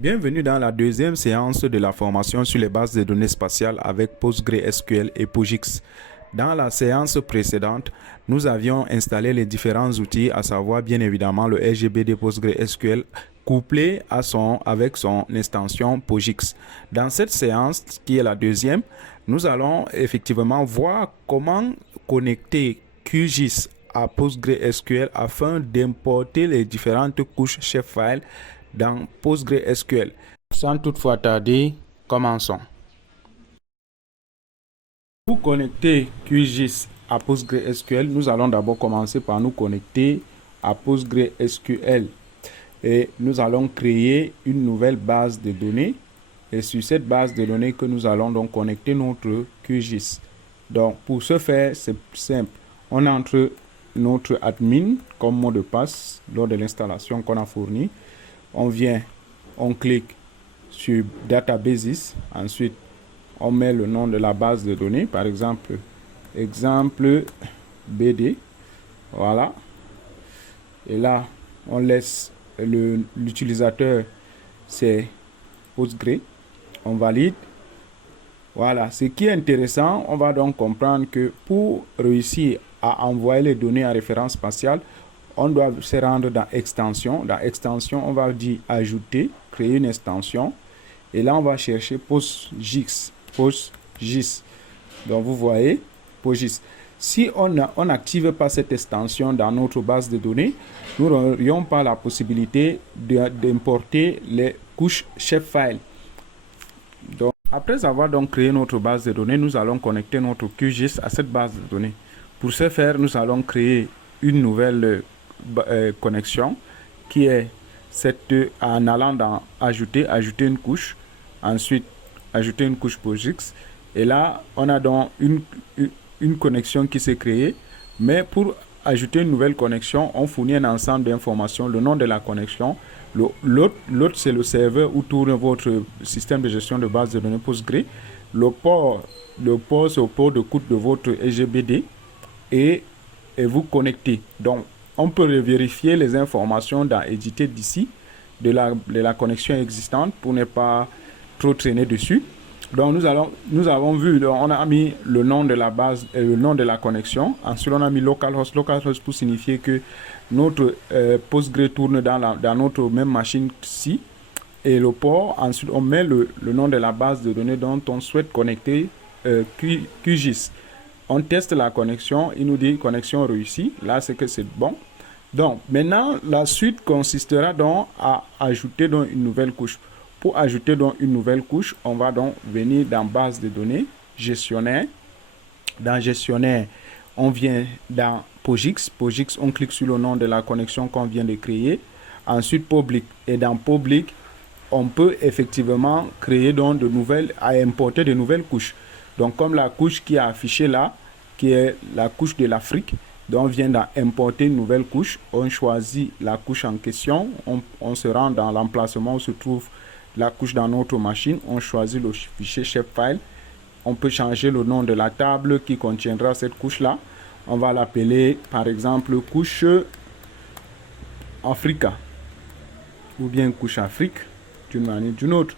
Bienvenue dans la deuxième séance de la formation sur les bases de données spatiales avec PostgreSQL et POSIX. Dans la séance précédente, nous avions installé les différents outils, à savoir bien évidemment le RGBD PostgreSQL couplé avec son extension POSIX. Dans cette séance, qui est la deuxième, nous allons effectivement voir comment connecter QGIS à PostgreSQL afin d'importer les différentes couches shapefile dans PostgreSQL. Sans toutefois tarder, commençons. Pour connecter QGIS à PostgreSQL, nous allons d'abord commencer par nous connecter à PostgreSQL et nous allons créer une nouvelle base de données et sur cette base de données que nous allons donc connecter notre QGIS. Donc pour ce faire, c'est simple. On entre notre admin comme mot de passe lors de l'installation qu'on a fournie. On vient, on clique sur Databases, ensuite on met le nom de la base de données, par exemple BD, voilà, et là on laisse l'utilisateur, c'est Postgre, on valide, voilà. Ce qui est intéressant, on va donc comprendre que pour réussir à envoyer les données en référence spatiale, on doit se rendre dans extension. Dans extension, on va dire ajouter, créer une extension. Et là, on va chercher PostGIS. Donc, vous voyez, PostGIS. Si on n'active pas cette extension dans notre base de données, nous n'aurions pas la possibilité d'importer les couches shapefile. Donc, après avoir donc créé notre base de données, nous allons connecter notre QGIS à cette base de données. Pour ce faire, nous allons créer une nouvelle connexion qui est en allant dans ajouter une couche, ensuite ajouter une couche POSIX, et là on a donc une connexion qui s'est créée, mais pour ajouter une nouvelle connexion on fournit un ensemble d'informations, le nom de la connexion, l'autre c'est le serveur où tourne votre système de gestion de base de données Postgre, le port c'est au port d'écoute de votre RGBD et vous connectez. Donc on peut vérifier les informations dans éditer d'ici de la connexion existante pour ne pas trop traîner dessus. Donc nous avons vu, on a mis le nom de la base et le nom de la connexion. Ensuite on a mis localhost pour signifier que notre Postgre tourne dans notre même machine ici. Et le port, ensuite on met le nom de la base de données dont on souhaite connecter QGIS. On teste la connexion, il nous dit connexion réussie. Là, c'est que c'est bon. Donc, maintenant, la suite consistera donc à ajouter donc une nouvelle couche. Pour ajouter donc une nouvelle couche, on va donc venir dans base de données, gestionnaire. Dans gestionnaire, on vient dans POSIX. POSIX, on clique sur le nom de la connexion qu'on vient de créer. Ensuite, public. Et dans public, on peut effectivement créer donc importer de nouvelles couches. Donc, comme la couche qui est affichée là, qui est la couche de l'Afrique, donc on vient d'importer une nouvelle couche, on choisit la couche en question, on se rend dans l'emplacement où se trouve la couche dans notre machine, on choisit le fichier shapefile, on peut changer le nom de la table qui contiendra cette couche-là, on va l'appeler par exemple couche Africa, ou bien couche Afrique, d'une manière ou d'une autre.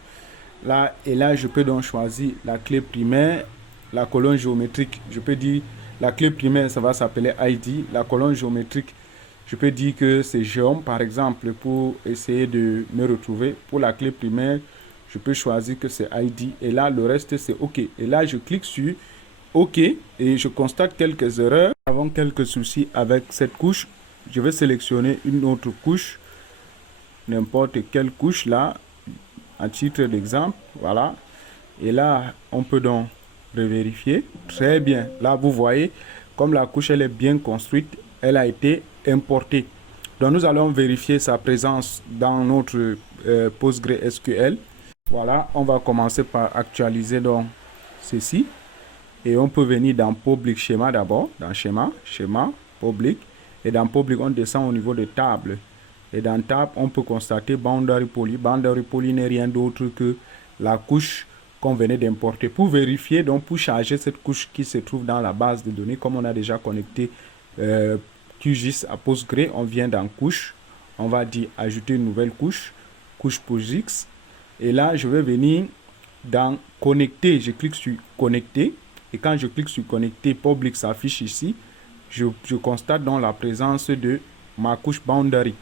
Là, et là, je peux donc choisir la clé primaire, la colonne géométrique. Je peux dire, la clé primaire, ça va s'appeler ID. La colonne géométrique, je peux dire que c'est Géom, par exemple, pour essayer de me retrouver. Pour la clé primaire, je peux choisir que c'est ID. Et là, le reste, c'est OK. Et là, je clique sur OK et je constate quelques erreurs. Nous avons quelques soucis avec cette couche. Je vais sélectionner une autre couche, n'importe quelle couche là, à titre d'exemple, voilà. Et là, on peut donc revérifier. Très bien. Là, vous voyez, comme la couche, elle est bien construite, elle a été importée. Donc, nous allons vérifier sa présence dans notre PostgreSQL. Voilà, on va commencer par actualiser donc ceci. Et on peut venir dans Public Schéma d'abord, dans Schéma, Public. Et dans Public, on descend au niveau de table. Et dans Tab, on peut constater Boundary Poly. Boundary Poly n'est rien d'autre que la couche qu'on venait d'importer. Pour vérifier, donc pour charger cette couche qui se trouve dans la base de données, comme on a déjà connecté QGIS à Postgre, on vient dans couche. On va dire ajouter une nouvelle couche, couche POSIX. Et là, je vais venir dans connecter. Je clique sur connecter. Et quand je clique sur connecter, Public s'affiche ici. Je constate donc la présence de ma couche boundary.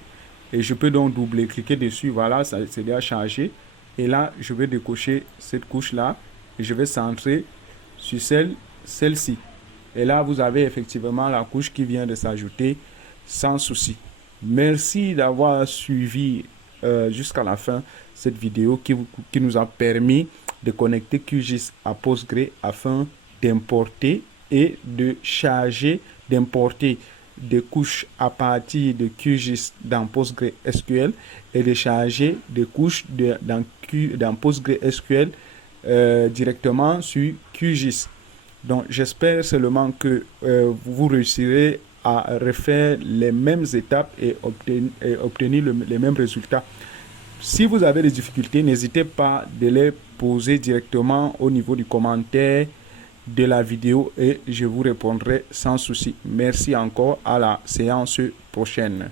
Et je peux donc double-cliquer dessus. Voilà, ça c'est déjà chargé. Et là, je vais décocher cette couche-là. Et je vais centrer sur celle-ci. Et là, vous avez effectivement la couche qui vient de s'ajouter sans souci. Merci d'avoir suivi jusqu'à la fin cette vidéo qui nous a permis de connecter QGIS à Postgre afin d'importer et de charger, d'importer des couches à partir de QGIS dans PostgreSQL et de charger des couches dans PostgreSQL directement sur QGIS. Donc, j'espère seulement que vous réussirez à refaire les mêmes étapes et obtenir les mêmes résultats. Si vous avez des difficultés, n'hésitez pas de les poser directement au niveau du commentaire de la vidéo et je vous répondrai sans souci. Merci encore, à la séance prochaine.